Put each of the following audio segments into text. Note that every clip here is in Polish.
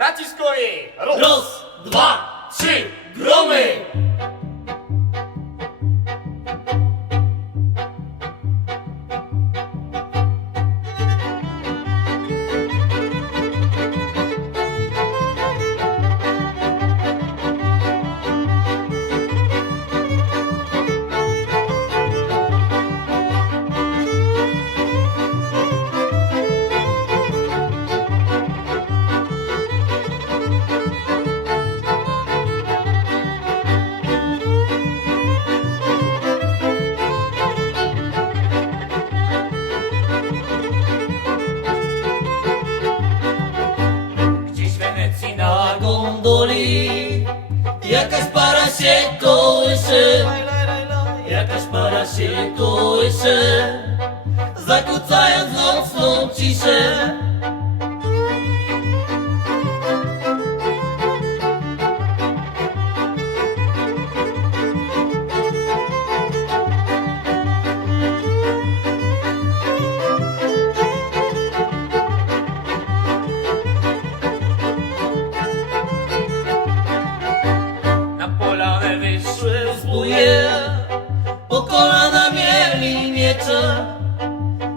Braciszkowie! Raz, dwa, trzy, gromy! Gdzieś w Wenecji Na gondoli jakaś para się kołysze, jakaś para się kołysze, zakłócając nocną ciszę. na polanę wyszły Zbóje, po kolana mieli miecze,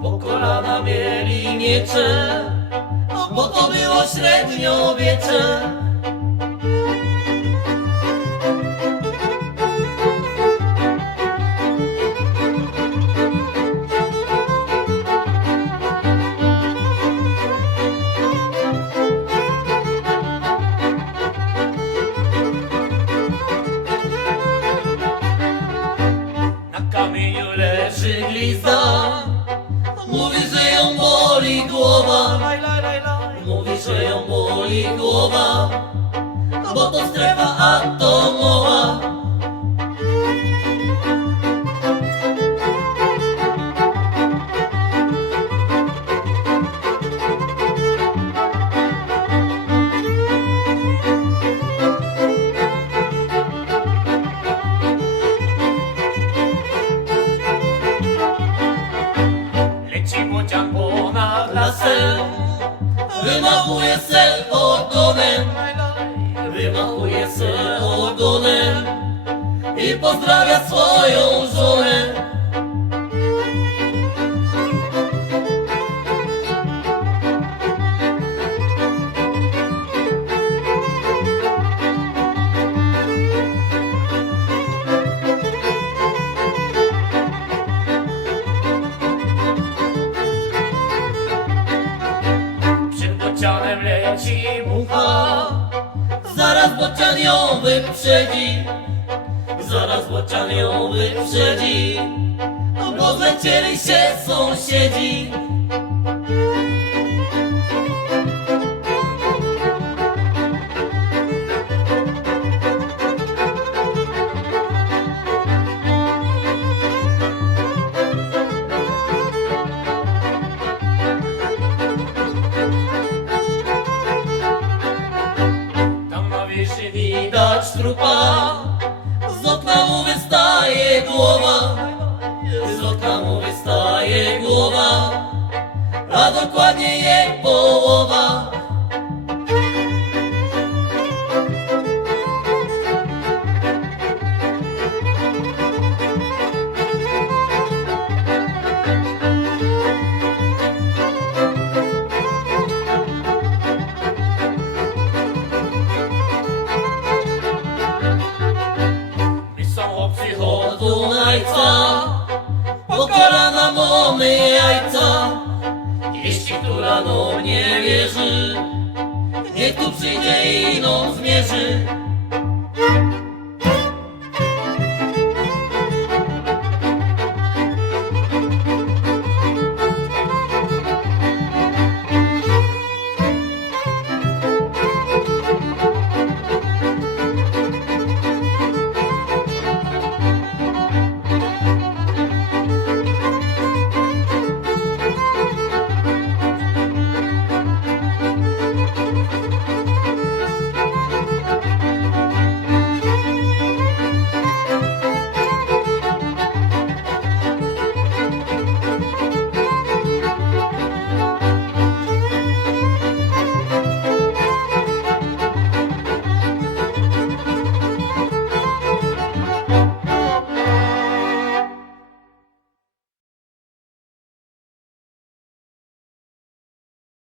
po kolana mieli miecze, bo to było średniowiecze. na kamieniu leży Glizda mówi, że ją boli głowa, mówi, że ją boli głowa, bo to strefa atomowa. leci bocian ponad Lasem wymachuje se ogonem, wymachuje se ogonem i pozdrawia swoją żonę. przed bocianem leci mucha. Zaraz bocian ją wyprzedzi, zaraz bocian ją wyprzedzi, bo zlecieli się sąsiedzi. Tam na wieży Widać trupa, z okna mu wystaje głowa, z okna mu wystaje głowa, a dokładnie jej połowa. i są chłopcy Chodzą najca, po kolana mamy jajca. Jeśli która no nie wierzy, niech tu przyjdzie i ino zmierzy.